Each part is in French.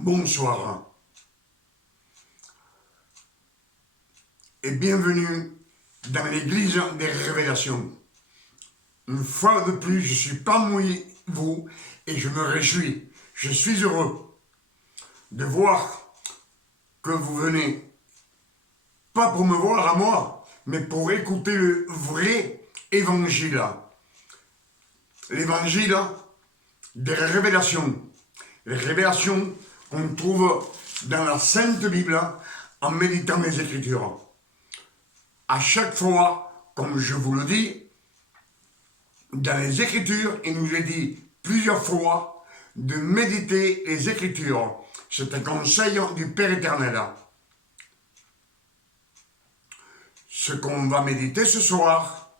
Bonsoir et bienvenue dans l'église des révélations. Une fois de plus, je suis parmi vous et je me réjouis. Je suis heureux de voir que vous venez, pas pour me voir à moi, mais pour écouter le vrai évangile. L'évangile des révélations. Les révélations qu'on trouve dans la Sainte Bible en méditant les Écritures. À chaque fois, comme je vous le dis, dans les Écritures, il nous est dit plusieurs fois de méditer les Écritures. C'est un conseil du Père éternel. Ce qu'on va méditer ce soir,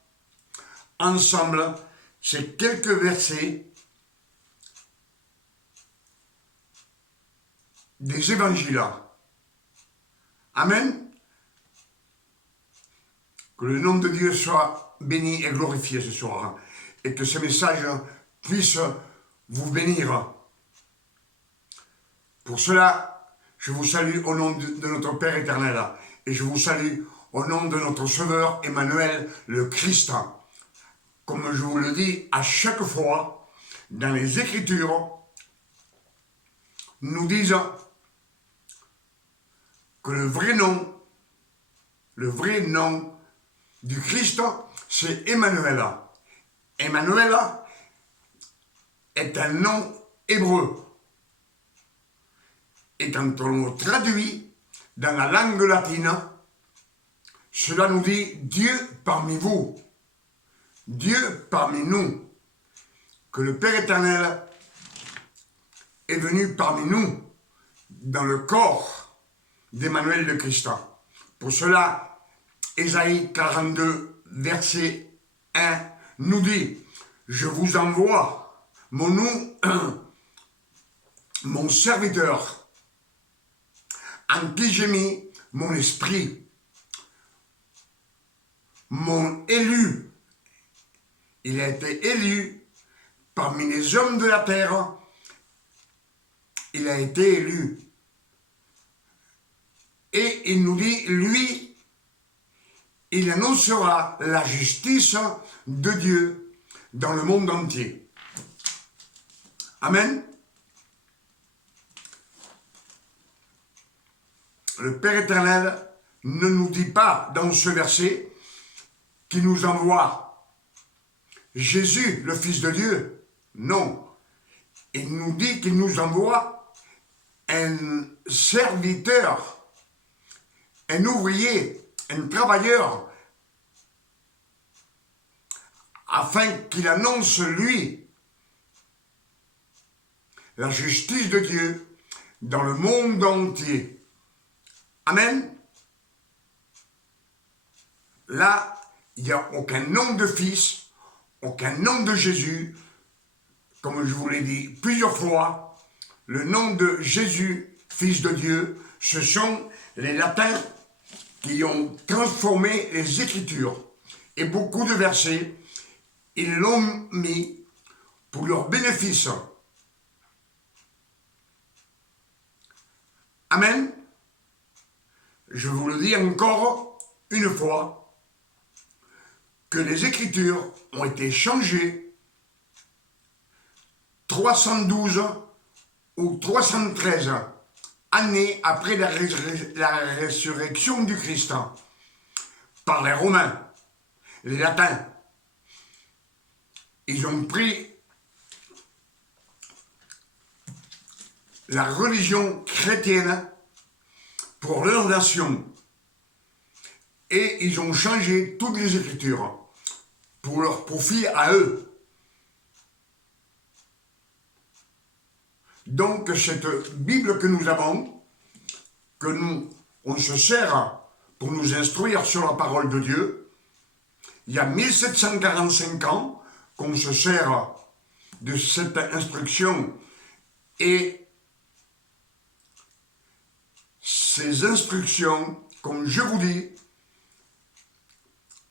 ensemble, c'est quelques versets des évangiles. Amen. Que le nom de Dieu soit béni et glorifié ce soir. Et que ce message puisse vous bénir. Pour cela, je vous salue au nom de notre Père éternel. Et je vous salue au nom de notre Sauveur Emmanuel, le Christ. Comme je vous le dis à chaque fois, dans les Écritures, nous disent que le vrai nom du Christ, c'est Emmanuel. Emmanuel est un nom hébreu. Et quand on le traduit dans la langue latine, cela nous dit Dieu parmi vous, Dieu parmi nous, que le Père éternel est venu parmi nous dans le corps d'Emmanuel le Christ. Pour cela, Ésaïe 42, verset 1 nous dit « Je vous envoie mon serviteur, en qui j'ai mis mon esprit, mon élu. Il a été élu parmi les hommes de la terre. Il a été élu. Et il nous dit, lui, il annoncera la justice de Dieu dans le monde entier. Amen. Le Père éternel ne nous dit pas dans ce verset qu'il nous envoie Jésus, le Fils de Dieu. Non. Il nous dit qu'il nous envoie un serviteur, un ouvrier, un travailleur, afin qu'il annonce, lui, la justice de Dieu dans le monde entier. Amen. Là, il n'y a aucun nom de Fils, aucun nom de Jésus. Comme je vous l'ai dit plusieurs fois, le nom de Jésus, Fils de Dieu, ce sont les latins qui ont transformé les Écritures. Et beaucoup de versets, ils l'ont mis pour leur bénéfice. Amen. Je vous le dis encore une fois, que les Écritures ont été changées 312 ou 313 années après la résurrection du Christ par les Romains, les Latins. Ils ont pris la religion chrétienne pour leur nation et ils ont changé toutes les Écritures pour leur profit à eux. Donc cette Bible que nous avons, on se sert pour nous instruire sur la parole de Dieu, il y a 1745 ans qu'on se sert de cette instruction et ces instructions, comme je vous dis,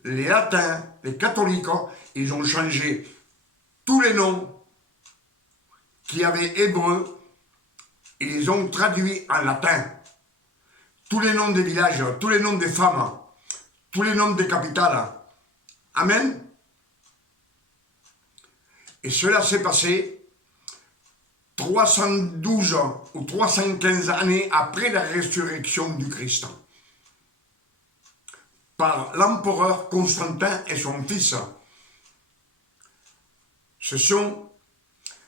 les latins, les catholiques, ils ont changé tous les noms qui avaient hébreu Ils les ont traduits en latin. Tous les noms des villages, tous les noms des femmes, tous les noms des capitales. Amen. Et cela s'est passé 312 ou 315 années après la résurrection du Christ, par l'empereur Constantin et son fils. Ce sont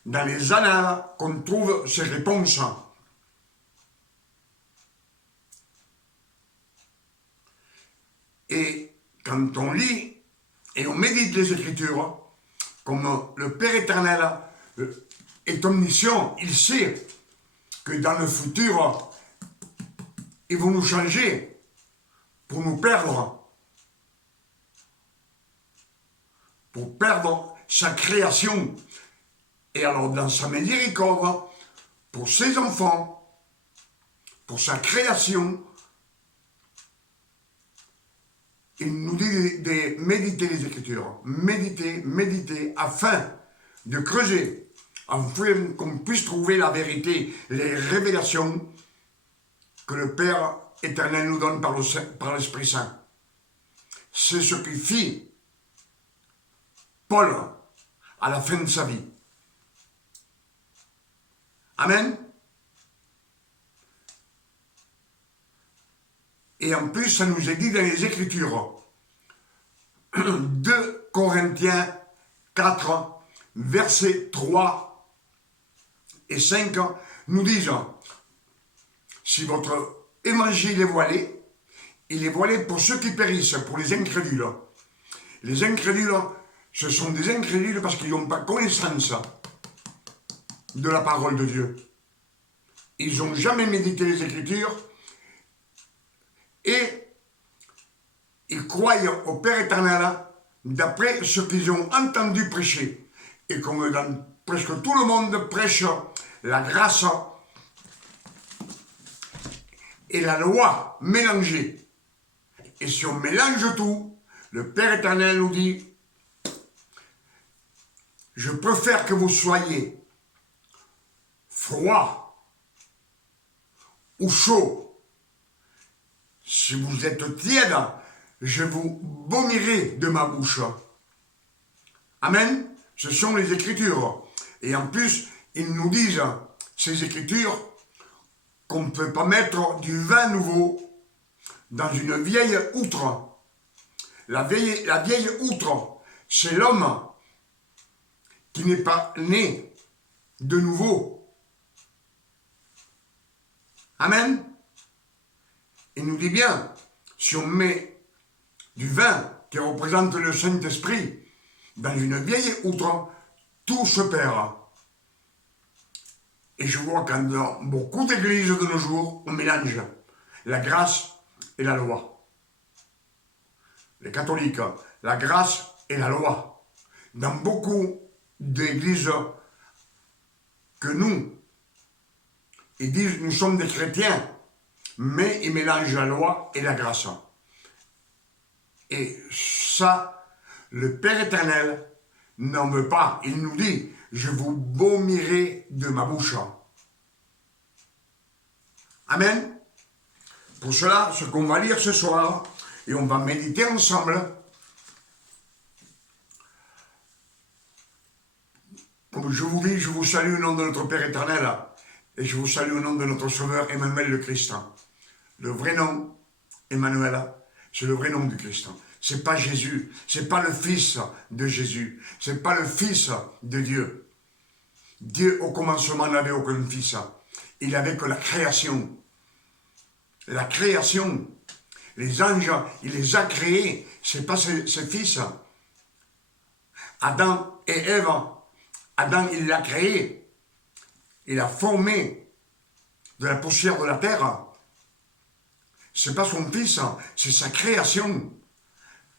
dans les annales qu'on trouve ces réponses. Et quand on lit et on médite les Écritures, comme le Père éternel est omniscient, il sait que dans le futur, ils vont nous changer pour nous perdre, pour perdre sa création. Et alors, dans sa miséricorde, pour ses enfants, pour sa création, il nous dit de méditer les Écritures, méditer, afin de creuser, afin qu'on puisse trouver la vérité, les révélations que le Père éternel nous donne par l'Esprit Saint. C'est ce qui fit Paul à la fin de sa vie. Amen. Et en plus, ça nous est dit dans les Écritures. 2 Corinthiens 4, versets 3 et 5 nous disent: si votre évangile est voilé, il est voilé pour ceux qui périssent, pour les incrédules. Les incrédules, ce sont des incrédules parce qu'ils n'ont pas connaissance de la parole de Dieu. Ils n'ont jamais médité les Écritures et ils croient au Père éternel d'après ce qu'ils ont entendu prêcher. Et comme dans presque tout le monde prêche la grâce et la loi mélangées. Et si on mélange tout, le Père éternel nous dit: je préfère que vous soyez froid ou chaud. Si vous êtes tiède, je vous vomirai de ma bouche. Amen. Ce sont les Écritures. Et en plus, ils nous disent, ces Écritures, qu'on ne peut pas mettre du vin nouveau dans une vieille outre. La vieille outre, c'est l'homme qui n'est pas né de nouveau. Amen. Il nous dit bien, si on met du vin qui représente le Saint-Esprit dans une vieille outre, tout se perd. Et je vois qu'en dans beaucoup d'églises de nos jours, on mélange la grâce et la loi. Les catholiques, la grâce et la loi. Dans beaucoup d'églises que nous, ils disent nous sommes des chrétiens, mais ils mélangent la loi et la grâce. Et ça, le Père éternel n'en veut pas. Il nous dit: je vous vomirai de ma bouche. Amen. Pour cela, ce qu'on va lire ce soir, et on va méditer ensemble, comme je vous dis, je vous salue au nom de notre Père éternel, et je vous salue au nom de notre Sauveur Emmanuel le Christ. Le vrai nom, Emmanuel, c'est le vrai nom du Christ. C'est pas Jésus, c'est pas le Fils de Jésus, c'est pas le Fils de Dieu. Dieu, au commencement, n'avait aucun fils. Il n'avait que la création. La création. Les anges, il les a créés. C'est pas ses fils. Adam et Ève. Adam, il l'a créé. Il a formé de la poussière de la terre. C'est pas son fils, c'est sa création.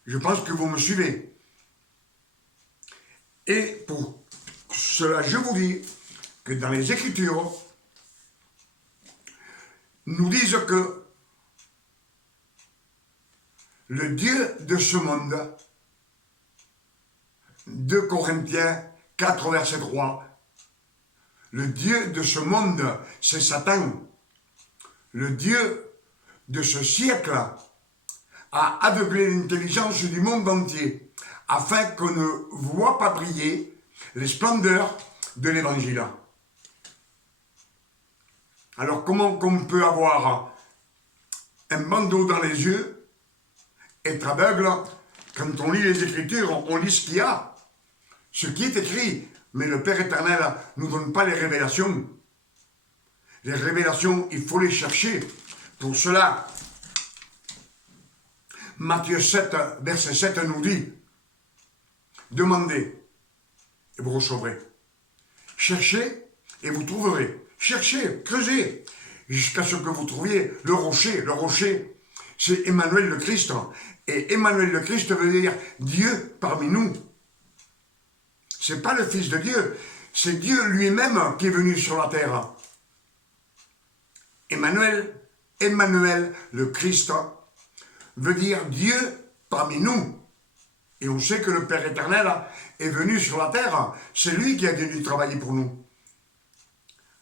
Je pense que vous me suivez. Et pour cela, je vous dis que dans les Écritures, nous disent que le Dieu de ce monde, 2 Corinthiens 4, verset 3, Le Dieu de ce monde, c'est Satan. Le Dieu de ce siècle a aveuglé l'intelligence du monde entier, afin qu'on ne voit pas briller les splendeurs de l'Évangile. Alors comment qu'on peut avoir un bandeau dans les yeux, être aveugle, quand on lit les Écritures, on lit ce qu'il y a, ce qui est écrit, mais le Père éternel ne nous donne pas les révélations. Les révélations, il faut les chercher. Pour cela, Matthieu 7, verset 7 nous dit, demandez et vous recevrez. Cherchez et vous trouverez. Cherchez, creusez, jusqu'à ce que vous trouviez le rocher. Le rocher, c'est Emmanuel le Christ. Et Emmanuel le Christ veut dire Dieu parmi nous. C'est pas le Fils de Dieu, c'est Dieu lui-même qui est venu sur la terre. Emmanuel le Christ, veut dire Dieu parmi nous. Et on sait que le Père éternel est venu sur la terre. C'est lui qui a venu travailler pour nous.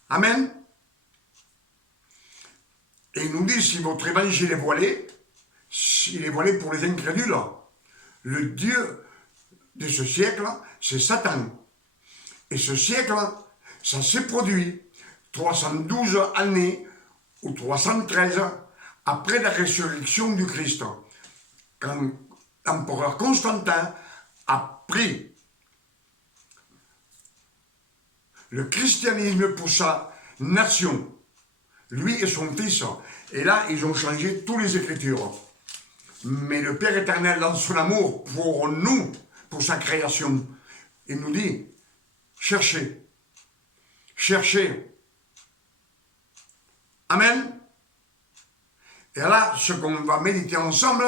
Amen. Et il nous dit, si votre évangile est voilé, il est voilé pour les incrédules. Le Dieu de ce siècle, c'est Satan. Et ce siècle, ça s'est produit 312 années ou 313 après la résurrection du Christ, quand l'empereur Constantin a pris le christianisme pour sa nation, lui et son fils, et là ils ont changé toutes les Écritures. Mais le Père éternel, dans son amour pour nous, pour sa création, il nous dit, cherchez, cherchez. Amen. Et là, ce qu'on va méditer ensemble,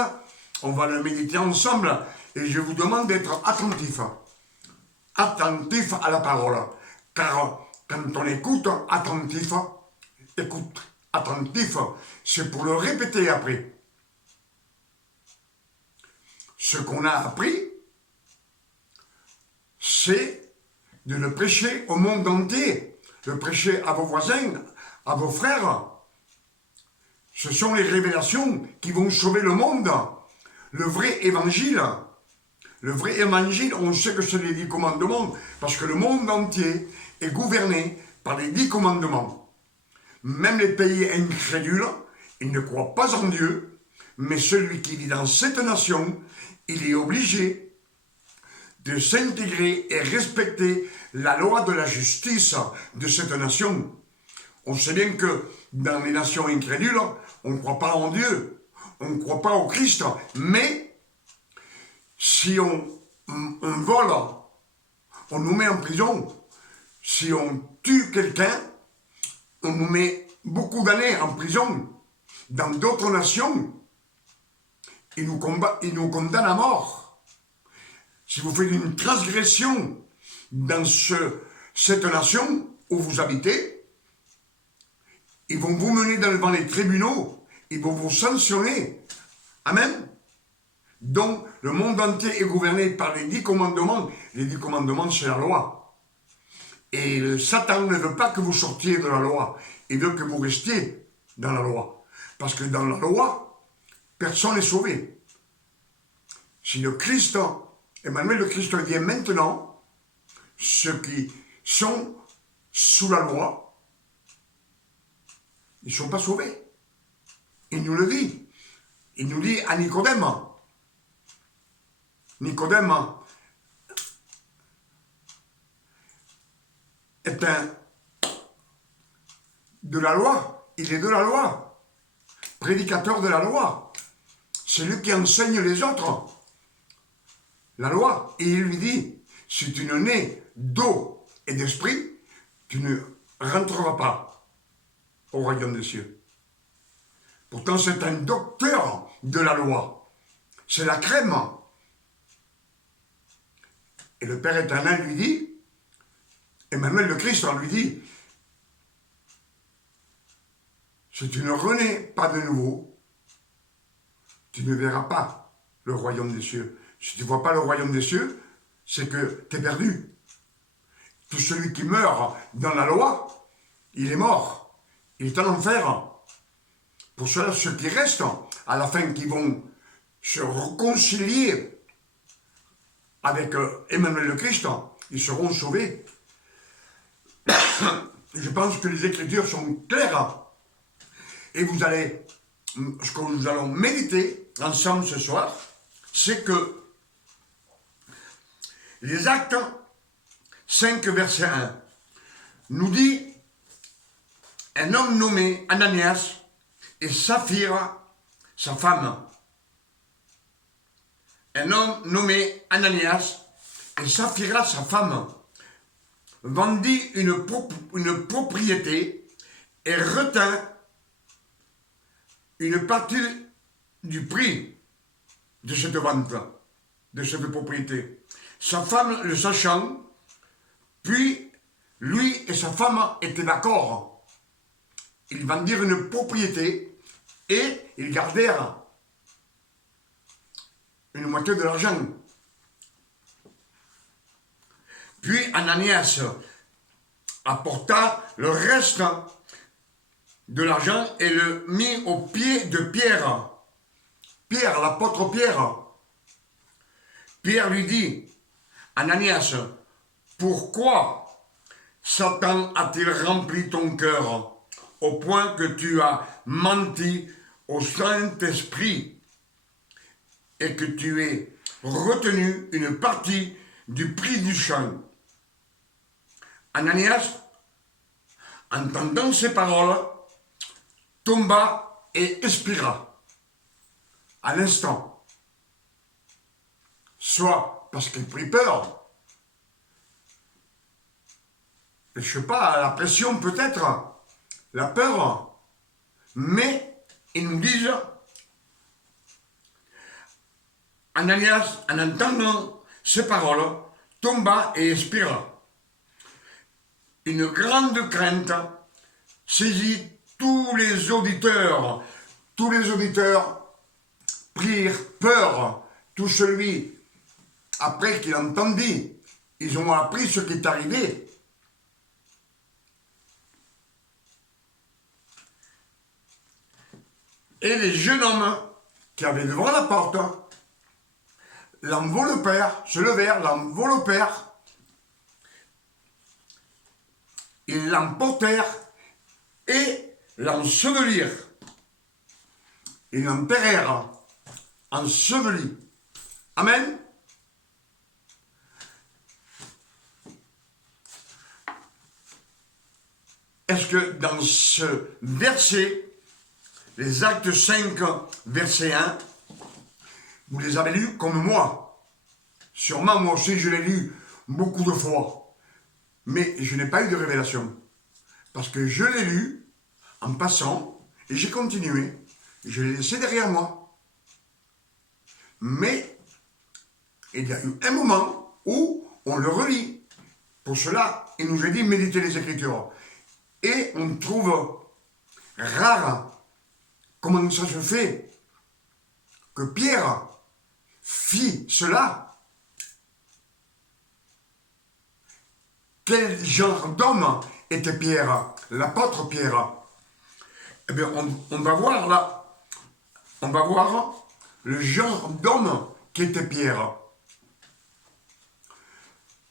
on va le méditer ensemble, et je vous demande d'être attentif. Attentif à la parole. Car quand on écoute, attentif, écoute, attentif, c'est pour le répéter après. Ce qu'on a appris, c'est de le prêcher au monde entier, le prêcher à vos voisins, à vos frères. Ce sont les révélations qui vont sauver le monde. Le vrai évangile, on sait que c'est les 10 commandements, parce que le monde entier est gouverné par les 10 commandements. Même les pays incrédules, ils ne croient pas en Dieu, mais celui qui vit dans cette nation, il est obligé de s'intégrer et respecter la loi de la justice de cette nation. On sait bien que dans les nations incrédules, on ne croit pas en Dieu, on ne croit pas au Christ, mais si on vole, on nous met en prison. Si on tue quelqu'un, on nous met beaucoup d'années en prison. Dans d'autres nations, ils nous condamnent à mort. Si vous faites une transgression dans cette nation où vous habitez, ils vont vous mener devant les tribunaux, ils vont vous sanctionner. Amen. Donc, le monde entier est gouverné par les 10 commandements. Les 10 commandements, c'est la loi. Et Satan ne veut pas que vous sortiez de la loi. Il veut que vous restiez dans la loi. Parce que dans la loi, personne n'est sauvé. Si le Christ, Emmanuel le Christ vient maintenant, ceux qui sont sous la loi, ils ne sont pas sauvés. Il nous le dit. Il nous dit à Nicodème. Nicodème est de la loi. Il est de la loi. Prédicateur de la loi. C'est lui qui enseigne les autres. La loi. Et il lui dit, si tu ne nais d'eau et d'esprit, tu ne rentreras pas au royaume des cieux. Pourtant, c'est un docteur de la loi. C'est la crème. Et le Père éternel lui dit, Emmanuel le Christ lui dit, si tu ne renais pas de nouveau, tu ne verras pas le royaume des cieux. Si tu ne vois pas le royaume des cieux, c'est que tu es perdu. tout celui qui meurt dans la loi, il est mort, il est en enfer. Pour cela, ceux qui restent, à la fin, qui vont se réconcilier avec Emmanuel le Christ, ils seront sauvés. Je pense que les Écritures sont claires. Et vous allez, ce que nous allons méditer ensemble ce soir, c'est que les Actes 5, verset 1, nous dit un homme nommé Ananias et Saphira, sa femme. Un homme nommé Ananias et Saphira, sa femme, vendit une propriété et retint une partie du prix de cette vente, de cette propriété. Sa femme le sachant, puis lui et sa femme étaient d'accord. Ils vendirent une propriété et ils gardèrent une moitié de l'argent. Puis Ananias apporta le reste de l'argent et le mit aux pieds de Pierre. Pierre, l'apôtre Pierre. Pierre lui dit, Ananias, pourquoi Satan a-t-il rempli ton cœur au point que tu as menti au Saint-Esprit et que tu aies retenu une partie du prix du champ? Ananias, entendant ces paroles, tomba et expira à l'instant. Soit parce qu'il prit peur, je ne sais pas, la pression peut-être, la peur, mais ils nous disent, Ananias, en entendant ces paroles, tomba et expira. Une grande crainte saisit tous les auditeurs. Tous les auditeurs prirent peur. Tout celui, après qu'il entendit, ils ont appris ce qui est arrivé. Et les jeunes hommes qui avaient devant la porte l'enveloppèrent, se levèrent, l'enveloppèrent, ils l'emportèrent et l'ensevelirent. Ils l'enterrèrent, enseveli. Amen. Est-ce que dans ce verset, les Actes 5, verset 1, vous les avez lus comme moi? Sûrement, moi aussi, je l'ai lu beaucoup de fois. Mais je n'ai pas eu de révélation. Parce que je l'ai lu en passant et j'ai continué. Je l'ai laissé derrière moi. Mais il y a eu un moment où on le relit. Pour cela, il nous a dit méditer les Écritures. Et on trouve rare comment ça se fait que Pierre fit cela. Quel genre d'homme était Pierre, l'apôtre Pierre? Eh bien, on va voir là, on va voir le genre d'homme qu'était Pierre.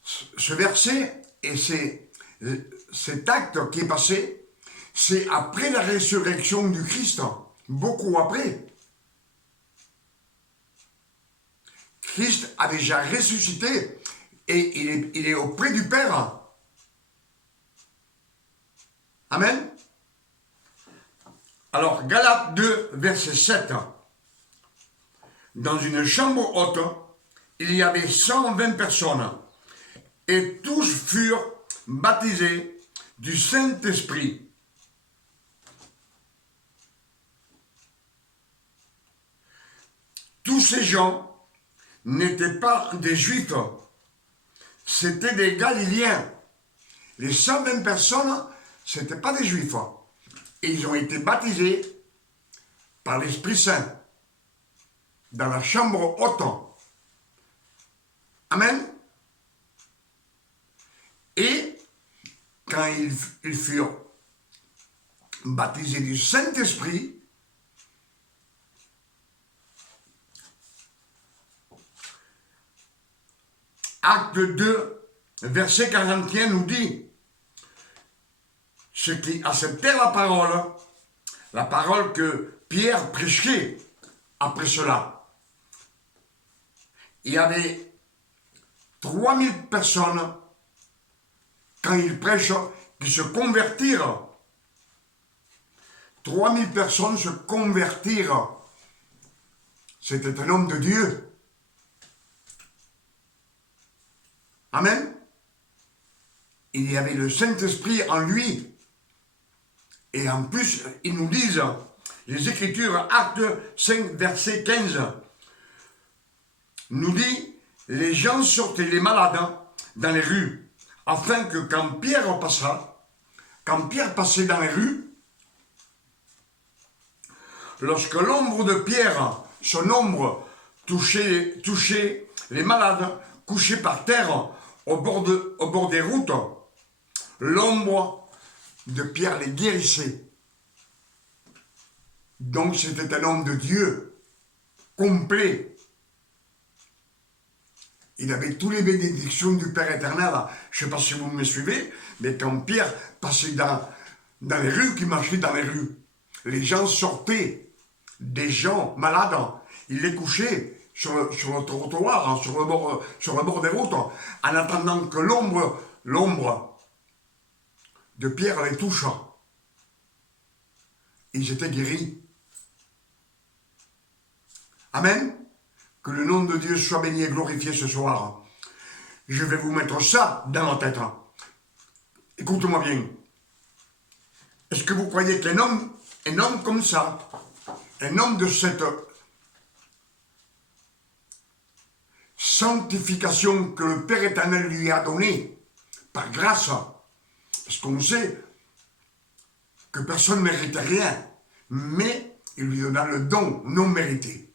Ce verset et cet acte qui est passé, c'est après la résurrection du Christ, beaucoup après. Christ a déjà ressuscité et il est auprès du Père. Amen. Alors, Galates 2, verset 7. Dans une chambre haute, il y avait 120 personnes, et tous furent baptisés du Saint-Esprit. Tous ces gens n'étaient pas des Juifs, c'étaient des Galiléens. Les 120 personnes, ce n'étaient pas des Juifs. Et ils ont été baptisés par l'Esprit Saint dans la chambre haute. Amen. Et quand ils furent baptisés du Saint-Esprit, Acte 2, verset 41 nous dit, ceux qui acceptèrent la parole que Pierre prêchait après cela. Il y avait 3000 personnes, quand il prêche, qui se convertirent. 3000 personnes se convertirent. C'était un homme de Dieu. Amen. Il y avait le Saint-Esprit en lui. Et en plus, ils nous disent, les Écritures, Acte 5, verset 15, nous dit, les gens sortaient les malades dans les rues, afin que quand Pierre passait dans les rues, lorsque l'ombre de Pierre, son ombre, touchait les malades couchés par terre au bord des routes, l'ombre de Pierre les guérissait. Donc c'était un homme de Dieu, complet. Il avait toutes les bénédictions du Père éternel. Je ne sais pas si vous me suivez, mais quand Pierre passait dans les rues, qu'il marchait dans les rues, les gens sortaient, des gens malades, il les couchait sur le trottoir, sur le bord des routes, en attendant que l'ombre de Pierre les touche. Ils étaient guéris. Amen. Que le nom de Dieu soit béni et glorifié ce soir. Je vais vous mettre ça dans la tête. Écoute-moi bien. Est-ce que vous croyez qu'un homme comme ça, un homme de cette sanctification que le Père éternel lui a donnée, par grâce, parce qu'on sait que personne ne méritait rien, mais il lui donna le don non mérité.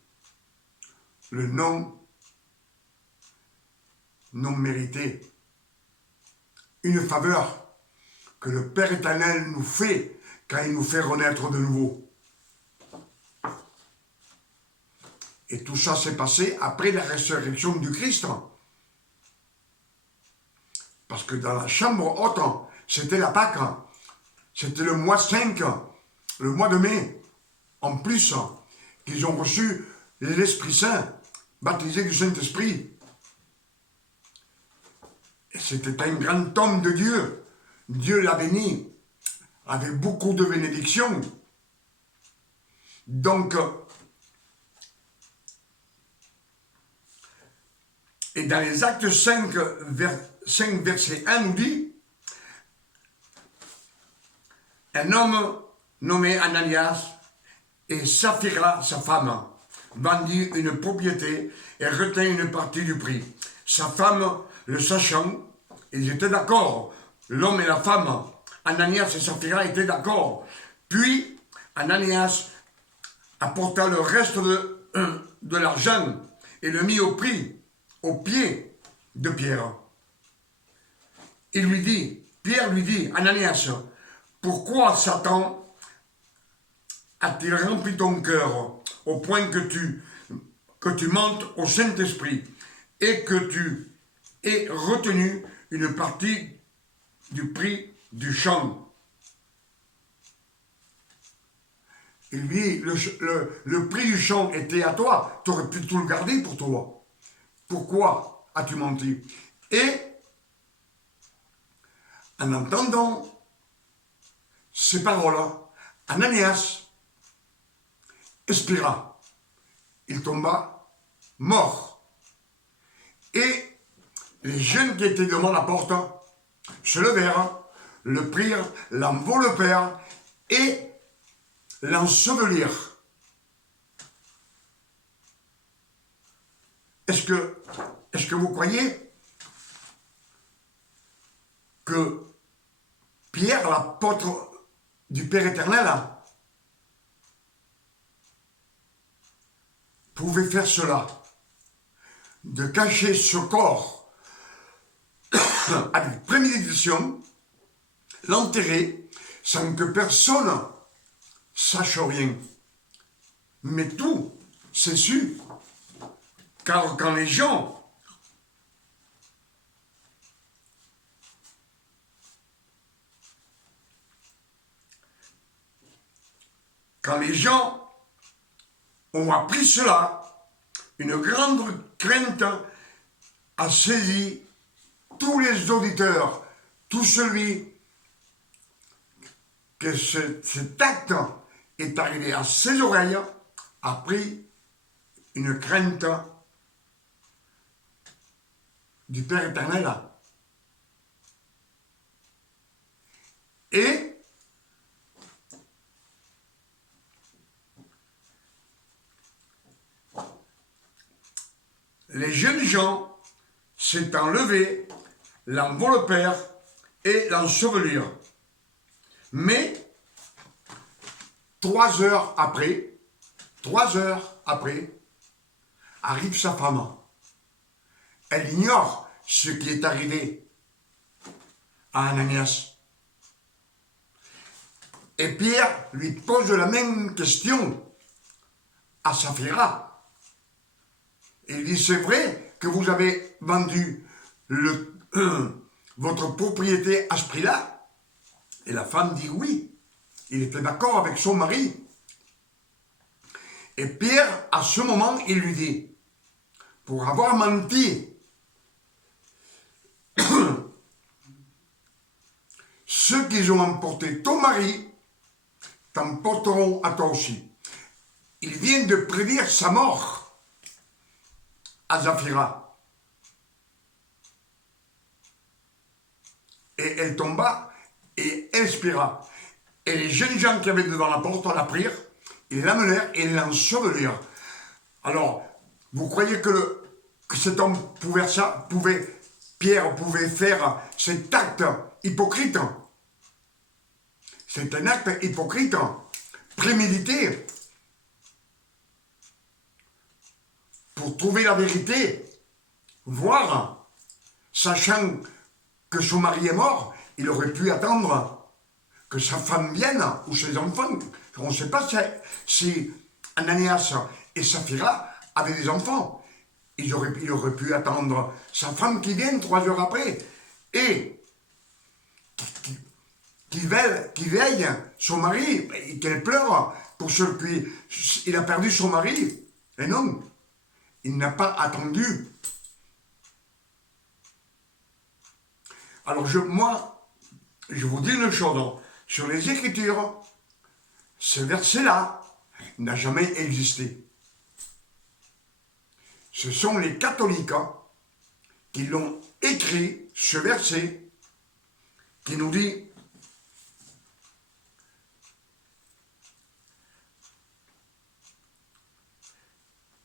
Le nom non mérité. Une faveur que le Père éternel nous fait quand il nous fait renaître de nouveau. Et tout ça s'est passé après la résurrection du Christ. Parce que dans la chambre haute, c'était la Pâque. C'était le mois 5, le mois de mai. En plus, qu'ils ont reçu l'Esprit Saint, baptisé du Saint-Esprit. Et c'était un grand homme de Dieu. Dieu l'a béni, avec beaucoup de bénédictions. Donc, et dans les Actes 5, verset 1 nous dit, un homme nommé Ananias et Saphira, sa femme, vendit une propriété et retint une partie du prix. Sa femme, le sachant, ils étaient d'accord. L'homme et la femme, Ananias et Saphira, étaient d'accord. Puis, Ananias apporta le reste de l'argent et le mit au pied de Pierre. Pierre lui dit, Ananias, pourquoi Satan a-t-il rempli ton cœur au point que tu mentes au Saint-Esprit et que tu aies retenu une partie du prix du champ? Il lui dit, le prix du champ était à toi, tu aurais pu tout le garder pour toi. Pourquoi as-tu menti? Et en entendant ces paroles, Ananias expira. Il tomba mort. Et les jeunes qui étaient devant la porte se levèrent, le prirent, l'enveloppèrent et l'ensevelirent. Est-ce que vous croyez que Pierre, l'apôtre du Père éternel, pouvait faire cela, de cacher ce corps avec préméditation, l'enterrer sans que personne sache rien. Mais tout s'est su, car quand les gens ont appris cela, une grande crainte a saisi tous les auditeurs, tout celui que cet acte est arrivé à ses oreilles, a pris une crainte du Père éternel. Et les jeunes gens s'étant levés, l'enveloppèrent et l'ensevelirent. Mais 3 heures après, arrive sa femme. Elle ignore ce qui est arrivé à Ananias. Et Pierre lui pose la même question à Saphira. Et il dit, c'est vrai que vous avez vendu votre propriété à ce prix-là? Et la femme dit oui. Il était d'accord avec son mari. Et Pierre, à ce moment, il lui dit, pour avoir menti, ceux qui ont emporté ton mari t'emporteront à toi aussi. Il vient de prédire sa mort à Saphira. Et elle tomba et expira. Et les jeunes gens qui avaient devant la porte la prirent, ils l'amenèrent et l'ensevelirent. Alors, vous croyez que cet homme Pierre pouvait faire cet acte hypocrite? C'est un acte hypocrite, prémédité, pour trouver la vérité, voir, sachant que son mari est mort, il aurait pu attendre que sa femme vienne, ou ses enfants. On ne sait pas si Ananias et Saphira avaient des enfants. Il aurait pu attendre sa femme qui vienne 3 heures après, et qui veille son mari, et qu'elle pleure pour ce qu'il a perdu son mari. Et non, il n'a pas attendu. Alors moi, je vous dis une chose, sur les Écritures, ce verset-là n'a jamais existé. Ce sont les catholiques qui l'ont écrit, ce verset, qui nous dit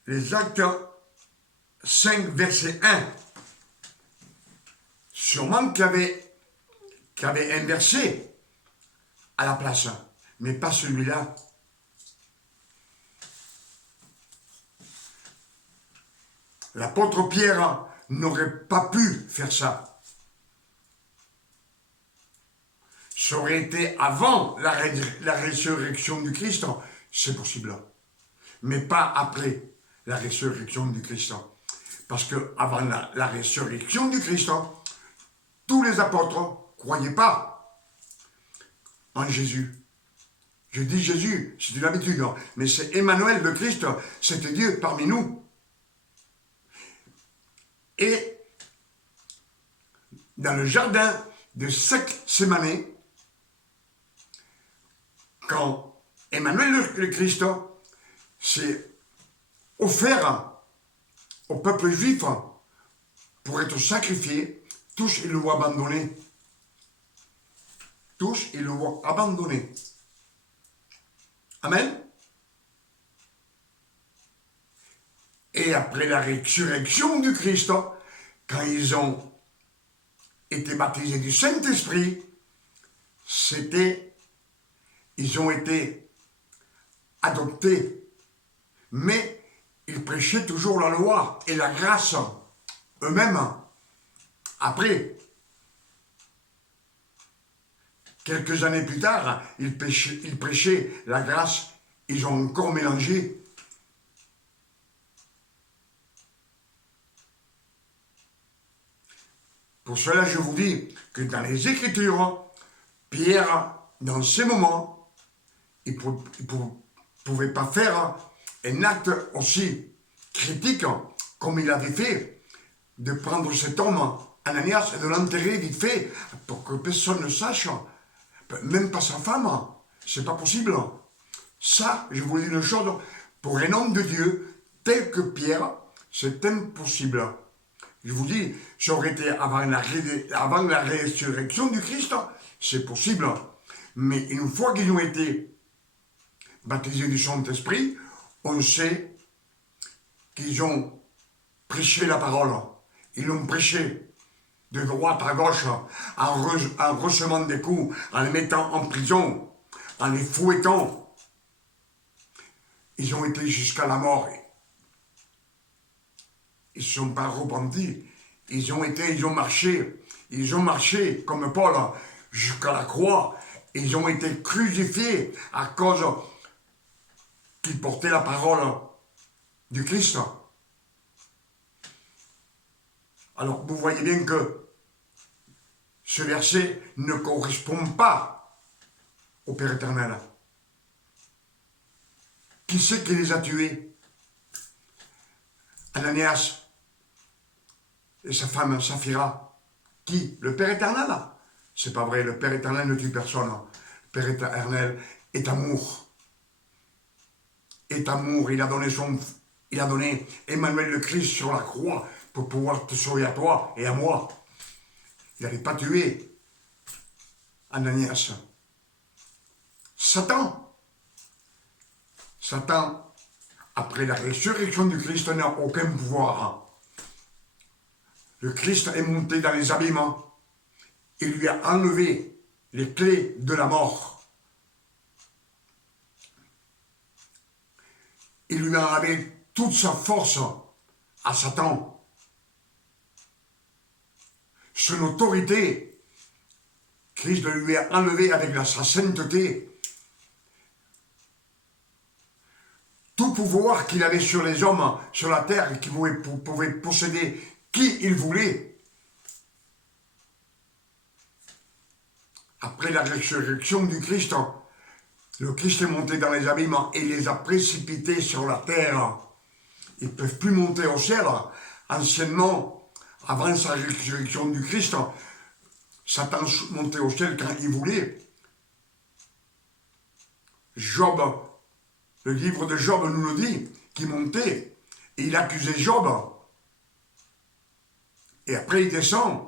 les Actes 5, verset 1. Sûrement qu'il y avait un verset à la place, mais pas celui-là. L'apôtre Pierre n'aurait pas pu faire ça. Ça aurait été avant la résurrection du Christ, c'est possible. Mais pas après la résurrection du Christ. Parce que avant la résurrection du Christ, tous les apôtres ne croyaient pas en Jésus. Je dis Jésus, c'est une habitude, mais c'est Emmanuel le Christ, c'était Dieu parmi nous. Et dans le jardin de Gethsémani, quand Emmanuel le Christ s'est offert au peuple juif pour être sacrifié, tous ils l'ont abandonné. Tous ils l'ont abandonné. Amen. Et après la résurrection du Christ, quand ils ont été baptisés du Saint-Esprit, ils ont été adoptés. Mais ils prêchaient toujours la loi et la grâce eux-mêmes. Après, quelques années plus tard, il prêchait la grâce, ils ont encore mélangé. Pour cela, je vous dis que dans les Écritures, Pierre, dans ces moments, il ne pouvait pas faire un acte aussi critique comme il avait fait, de prendre cet homme, Ananias, et de l'enterrer vite fait, pour que personne ne sache, même pas sa femme. C'est pas possible. Ça, je vous dis une chose, pour un homme de Dieu, tel que Pierre, c'est impossible. Je vous dis, ça aurait été avant la résurrection du Christ, c'est possible. Mais une fois qu'ils ont été baptisés du Saint-Esprit, on sait qu'ils ont prêché la parole. Ils l'ont prêché de droite à gauche, en recevant des coups, en les mettant en prison, en les fouettant. Ils ont été jusqu'à la mort. Ils ne se sont pas repentis. Ils ont marché comme Paul jusqu'à la croix. Ils ont été crucifiés à cause qu'ils portaient la parole du Christ. Alors vous voyez bien que ce verset ne correspond pas au Père éternel. Qui c'est qui les a tués? Ananias et sa femme Saphira. Qui? Le Père éternel? C'est pas vrai, le Père éternel ne tue personne. Le Père éternel est amour. Est amour, il a donné Emmanuel le Christ sur la croix pour pouvoir te sauver à toi et à moi. Il n'allait pas tuer Ananias. Satan, après la résurrection du Christ, n'a aucun pouvoir. Le Christ est monté dans les abîmes. Il lui a enlevé les clés de la mort. Il lui a enlevé toute sa force à Satan. Son autorité, Christ lui a enlevé avec sa sainteté. Tout pouvoir qu'il avait sur les hommes, sur la terre, qu'il pouvait posséder qui il voulait. Après la résurrection du Christ, le Christ est monté dans les abîmes et les a précipités sur la terre. Ils ne peuvent plus monter au ciel. Anciennement, avant sa résurrection du Christ, Satan montait au ciel quand il voulait. Job, le livre de Job nous le dit, qui montait, et il accusait Job. Et après il descend.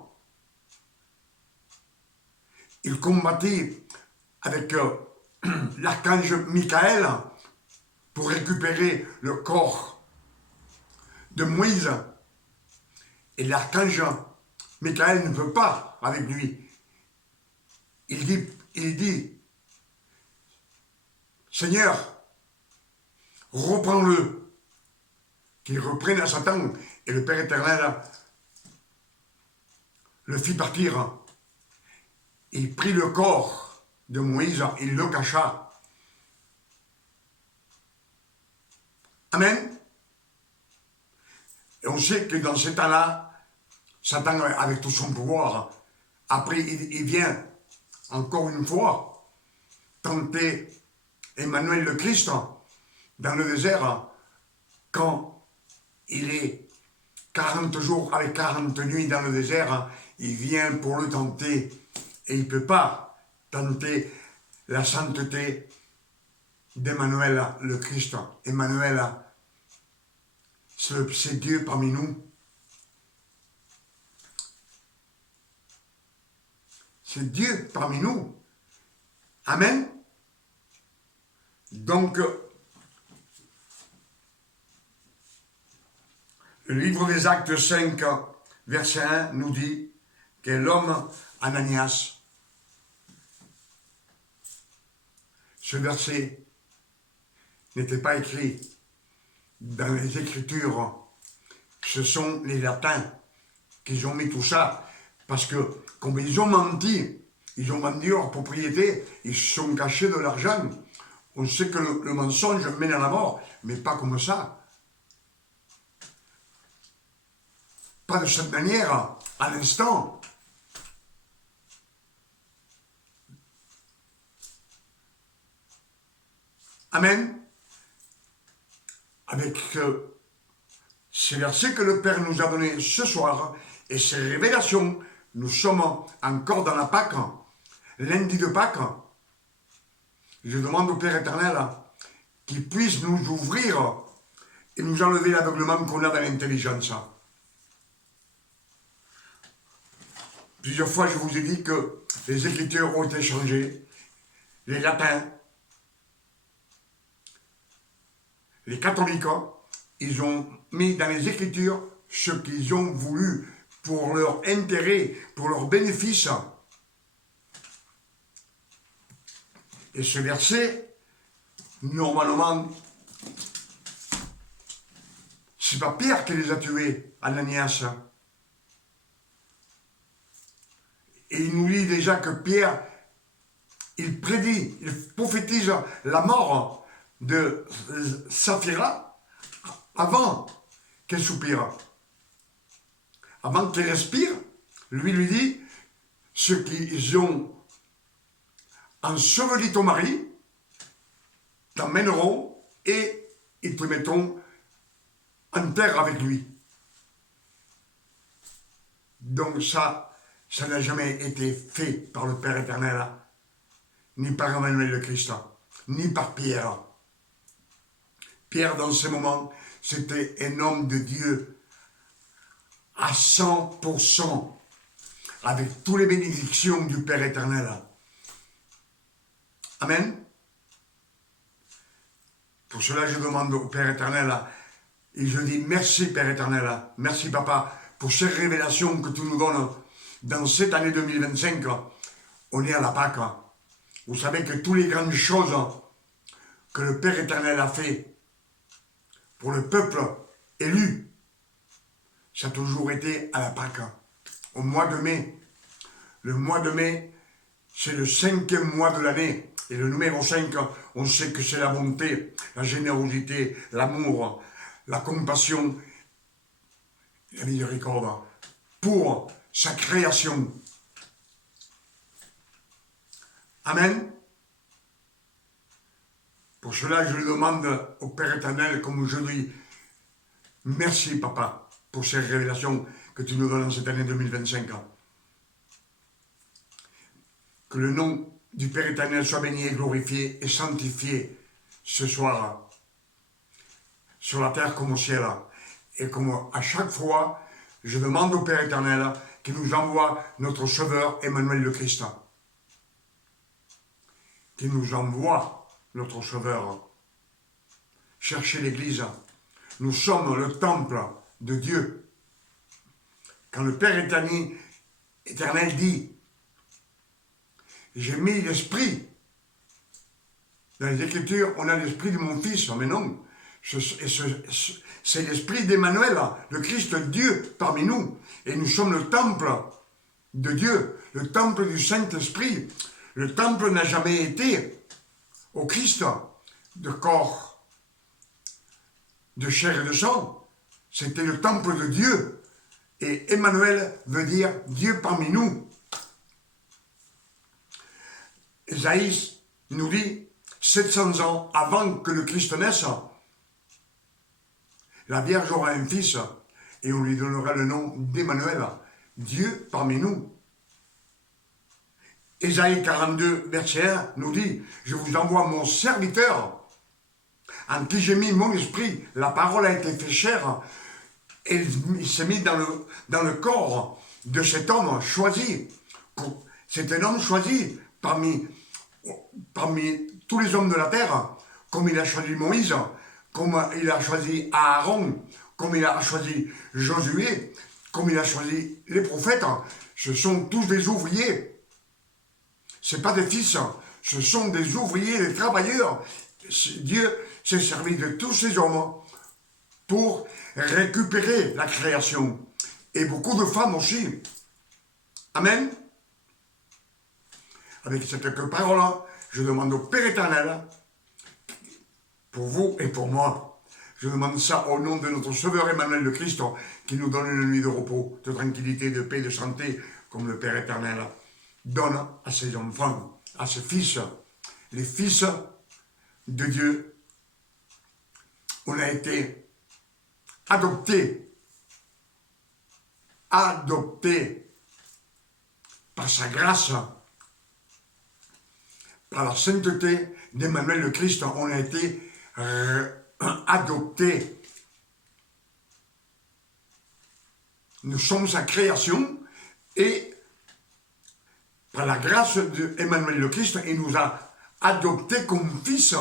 Il combattait avec l'archange Michael pour récupérer le corps de Moïse. Et l'archange Michael ne peut pas avec lui. Il dit, Seigneur, reprends-le. Qu'il reprenne à Satan. Et le Père éternel le fit partir. Il prit le corps de Moïse, il le cacha. Amen. Et on sait que dans ce temps-là, Satan, avec tout son pouvoir, après il vient encore une fois tenter Emmanuel le Christ dans le désert quand il est 40 jours avec 40 nuits dans le désert, il vient pour le tenter et il ne peut pas tenter la sainteté d'Emmanuel le Christ. Emmanuel, c'est Dieu parmi nous. C'est Dieu parmi nous. Amen. Donc, le livre des Actes 5, verset 1, nous dit que l'homme Ananias, ce verset n'était pas écrit dans les Écritures. Ce sont les latins qui ont mis tout ça, parce que comme ils ont menti, Ils ont vendu leur propriété, ils se sont cachés de l'argent. On sait que le mensonge mène à la mort, mais pas comme ça. Pas de cette manière, à l'instant. Amen. Avec ces versets que le Père nous a donnés ce soir et ces révélations, nous sommes encore dans la Pâque, lundi de Pâques. Je demande au Père éternel qu'il puisse nous ouvrir et nous enlever l'aveuglement qu'on a dans l'intelligence. Plusieurs fois, je vous ai dit que les Écritures ont été changées, les latins, les catholiques, ils ont mis dans les Écritures ce qu'ils ont voulu pour leur intérêt, pour leur bénéfice. Et ce verset, normalement, c'est pas Pierre qui les a tués, Ananias. Et il nous dit déjà que Pierre, il prédit, il prophétise la mort de Saphira avant qu'elle soupire. Avant qu'elle respire, lui dit, ceux qui ont enseveli ton mari t'emmèneront et ils te mettront en terre avec lui. Donc ça n'a jamais été fait par le Père éternel, ni par Emmanuel le Christ, ni par Pierre. Pierre, dans ce moment, c'était un homme de Dieu à 100%, avec toutes les bénédictions du Père éternel. Amen. Pour cela, je demande au Père éternel, et je dis merci Père éternel, merci Papa, pour ces révélations que tu nous donnes dans cette année 2025. On est à la Pâque. Vous savez que toutes les grandes choses que le Père éternel a fait pour le peuple élu, ça a toujours été à la Pâque, au mois de mai. Le mois de mai, c'est le 5e mois de l'année. Et le numéro 5, on sait que c'est la bonté, la générosité, l'amour, la compassion, la miséricorde, pour sa création. Amen. Pour cela, je demande au Père éternel, comme aujourd'hui, merci Papa, pour ces révélations que tu nous donnes en cette année 2025. Que le nom du Père éternel soit béni et glorifié et sanctifié ce soir, sur la terre comme au ciel. Et comme à chaque fois, je demande au Père éternel qu'il nous envoie notre Sauveur Emmanuel le Christ. Qu'il nous envoie notre Sauveur. Cherchez l'Église. Nous sommes le temple de Dieu. Quand le Père éternel dit, j'ai mis l'esprit. Dans les Écritures, on a l'esprit de mon Fils, mais non. C'est l'esprit d'Emmanuel, le Christ Dieu parmi nous. Et nous sommes le temple de Dieu, le temple du Saint-Esprit. Le temple n'a jamais été au Christ de corps, de chair et de sang. C'était le temple de Dieu. Et Emmanuel veut dire Dieu parmi nous. Isaïe nous dit, 700 ans avant que le Christ naisse, la Vierge aura un fils et on lui donnera le nom d'Emmanuel, Dieu parmi nous. Ésaïe 42, verset 1 nous dit, je vous envoie mon serviteur en qui j'ai mis mon esprit, la parole a été faite chair, et il s'est mis dans le corps de cet homme choisi. C'est un homme choisi parmi tous les hommes de la terre, comme il a choisi Moïse, comme il a choisi Aaron, comme il a choisi Josué, comme il a choisi les prophètes. Ce sont tous des ouvriers. Ce n'est pas des fils, ce sont des ouvriers, des travailleurs. Dieu s'est servi de tous ces hommes pour récupérer la création. Et beaucoup de femmes aussi. Amen. avec ces quelques paroles, je demande au Père éternel, pour vous et pour moi, je demande ça au nom de notre Sauveur Emmanuel le Christ, qui nous donne une nuit de repos, de tranquillité, de paix, de santé, comme le Père éternel donne à ses enfants, à ses fils. Les fils de Dieu, on a été adoptés par sa grâce, par la sainteté d'Emmanuel le Christ, on a été adoptés. Nous sommes sa création et par la grâce d'Emmanuel le Christ, il nous a adoptés comme fils.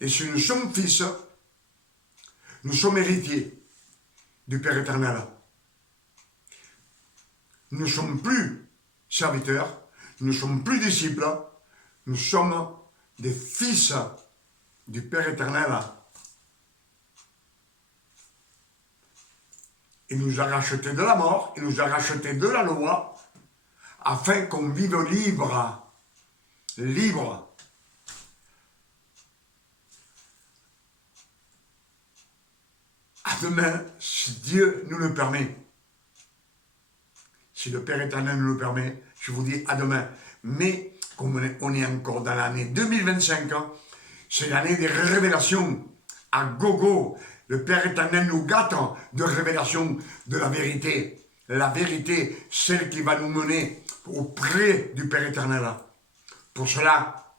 Et si nous sommes fils, nous sommes héritiers du Père éternel. Nous ne sommes plus serviteurs, nous ne sommes plus disciples, nous sommes des fils du Père éternel. Il nous a rachetés de la mort, il nous a rachetés de la loi, afin qu'on vive libre. Libre. À demain, si Dieu nous le permet. Si le Père éternel nous le permet, je vous dis à demain. Mais, comme on est encore dans l'année 2025, c'est l'année des révélations. À gogo, le Père éternel nous gâte de révélations de la vérité. La vérité, celle qui va nous mener auprès du Père éternel. Pour cela,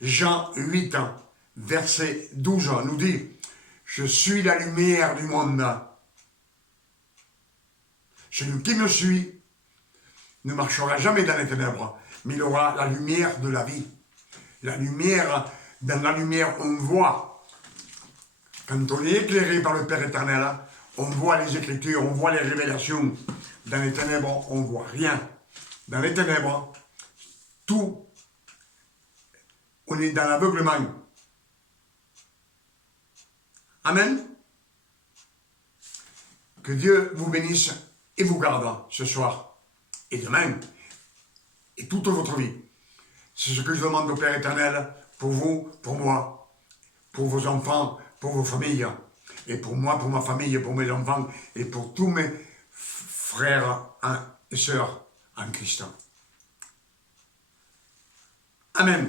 Jean 8, verset 12, nous dit « Je suis la lumière du monde. Celui qui me suit ne marchera jamais dans les ténèbres, mais il aura la lumière de la vie. » La lumière, dans la lumière, on voit. Quand on est éclairé par le Père éternel, on voit les Écritures, on voit les révélations. Dans les ténèbres, on ne voit rien. Dans les ténèbres, tout, on est dans l'aveuglement. Amen. Que Dieu vous bénisse et vous garde ce soir et demain et toute votre vie. C'est ce que je demande au Père éternel pour vous, pour moi, pour vos enfants, pour vos familles, et pour moi, pour ma famille, pour mes enfants, et pour tous mes frères et sœurs en Christ. Amen.